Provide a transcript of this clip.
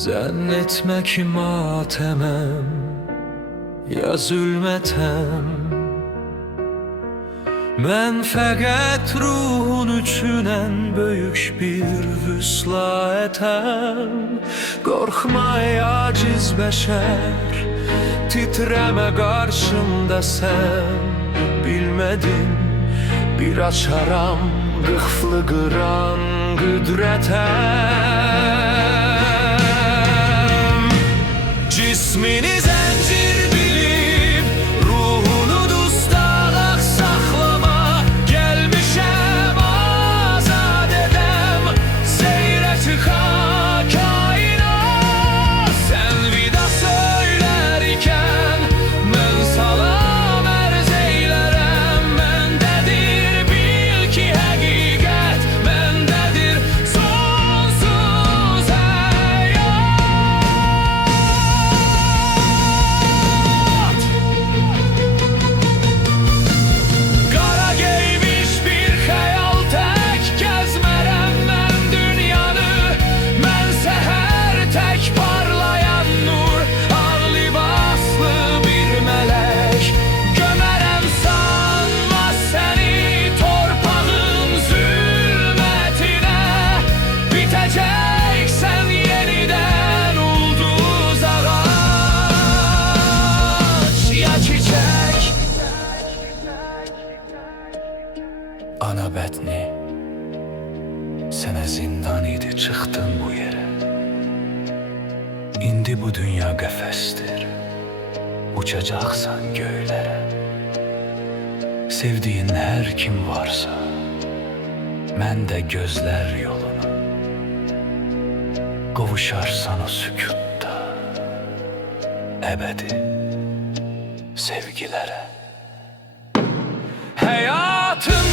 Zannetme ki matemem ya zulmetem. Mən fəqət ruhun üçün ən böyük bir vüsla etəm. Qorxma ey aciz bəşər, titrəmə qarşımda sən. Bilmədin bir açaram qıflı qıran qüdrətəm. Cismini zəncir bilib ruhunu dustaq saxlama. Gəlmişəm azad edəm, seyrə çıxa kainat. Sən vida söylərkən mən salam ərz eylərəm. Məndədir bil ki həqiqət, məndədir sonsuz həyat. Qara geymiş bir xəyal tək gəzmərəm mən dünyanı. Mən səhər tək parlayan nur, ağ libaslı bir mələk. Gömərəm sanma səni torpağın zülmətinə. Bitəcəksən yenidən ulduz ağac ya çiçək. Ana bətni sənə zindan idi, çıxdın bu yerə. İndi bu dünya qəfəsdir, uçacaqsan göylərə. Sevdiyin hər kim varsa, mən də gözlər yolunu. Qovuşarsan o sükutda əbədi sevgilərə. Həyatın